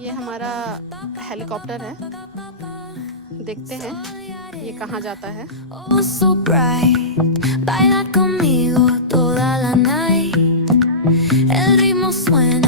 ये हमारा हेलीकॉप्टर है, देखते हैं ये कहाँ जाता है। Oh, so bright, baila conmigo toda la night. El ritmo suena